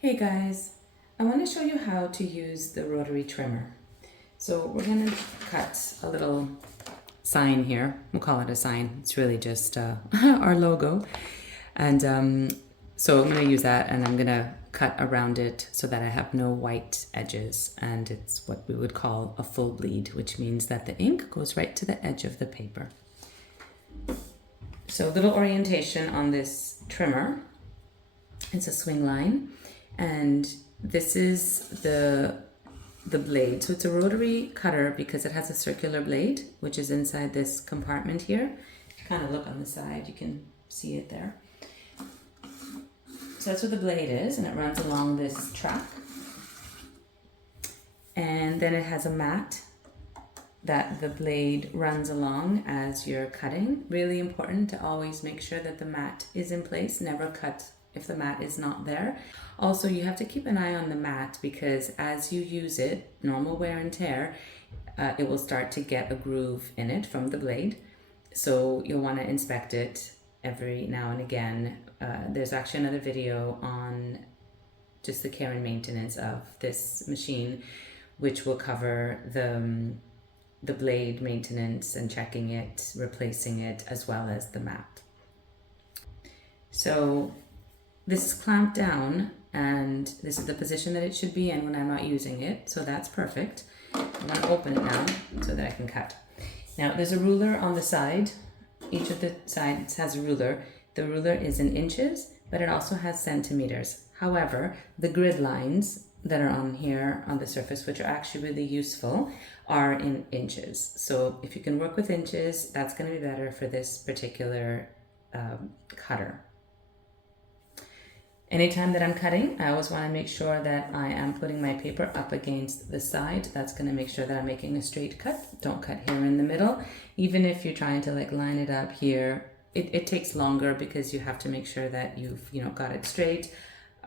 Hey guys, I want to show you how to use the rotary trimmer. So we're going to cut a little sign here. We'll call it a sign. It's really just our logo. And so I'm going to use that and I'm going to cut around it so that I have no white edges. And it's what we would call a full bleed, which means that the ink goes right to the edge of the paper. So a little orientation on this trimmer. It's a swing line. And this is the blade. So it's a rotary cutter because it has a circular blade, which is inside this compartment here. If you kind of look on the side, you can see it there. So that's what the blade is, and it runs along this track. And then it has a mat that the blade runs along as you're cutting. Really important to always make sure that the mat is in place. Never cut if the mat is not there. Also, you have to keep an eye on the mat because as you use it, normal wear and tear, it will start to get a groove in it from the blade. So you'll want to inspect it every now and again. There's actually another video on just the care and maintenance of this machine, which will cover the blade maintenance and checking it, replacing it, as well as the mat. So this is clamped down and this is the position that it should be in when I'm not using it. So that's perfect. I'm going to open it now so that I can cut. Now there's a ruler on the side. Each of the sides has a ruler. The ruler is in inches, but it also has centimeters. However, the grid lines that are on here on the surface, which are actually really useful, are in inches. So if you can work with inches, that's going to be better for this particular cutter. Anytime that I'm cutting, I always want to make sure that I am putting my paper up against the side. That's going to make sure that I'm making a straight cut. Don't cut here in the middle. Even if you're trying to like line it up here, it takes longer because you have to make sure that you've got it straight.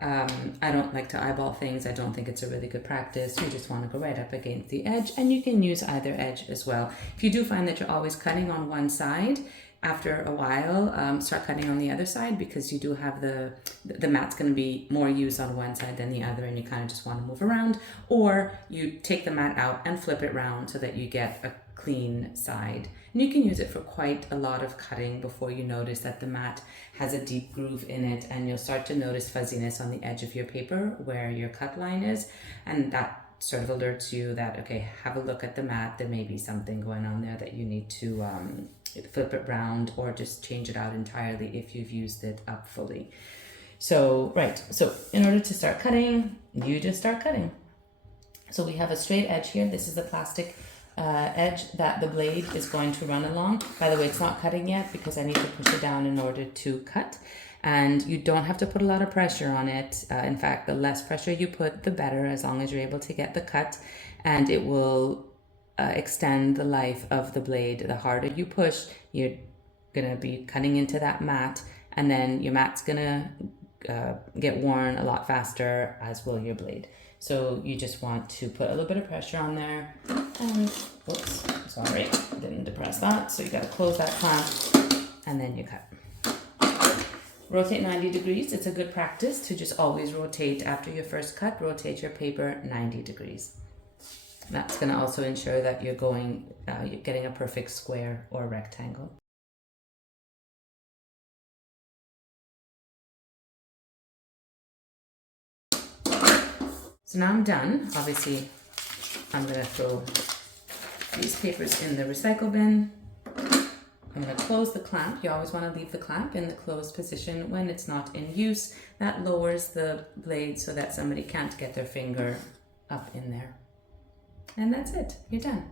I don't like to eyeball things. I don't think it's a really good practice. You just want to go right up against the edge, and you can use either edge as well. If you do find that you're always cutting on one side, after a while, start cutting on the other side because you do have the mat's going to be more used on one side than the other, and you kind of just want to move around. Or you take the mat out and flip it around so that you get a clean side. And you can use it for quite a lot of cutting before you notice that the mat has a deep groove in it, and you'll start to notice fuzziness on the edge of your paper where your cut line is, and that sort of alerts you that, okay, have a look at the mat. There may be something going on there that you need to flip it round or just change it out entirely if you've used it up fully. So, right, so in order to start cutting, you just start cutting. So we have a straight edge here. This is the plastic edge that the blade is going to run along. By the way, it's not cutting yet because I need to push it down in order to cut. And you don't have to put a lot of pressure on it. In fact, the less pressure you put, the better, as long as you're able to get the cut. And it will extend the life of the blade. The harder you push, you're gonna be cutting into that mat, and then your mat's gonna get worn a lot faster, as will your blade. So you just want to put a little bit of pressure on there, and whoops, sorry, didn't depress that. So you gotta close that clamp, and then you cut. Rotate 90 degrees. It's a good practice to just always rotate after your first cut. Rotate your paper 90 degrees. That's going to also ensure that you're getting a perfect square or rectangle. So now I'm done. Obviously, I'm going to throw these papers in the recycle bin. I'm going to close the clamp. You always want to leave the clamp in the closed position when it's not in use. That lowers the blade so that somebody can't get their finger up in there. And that's it. You're done.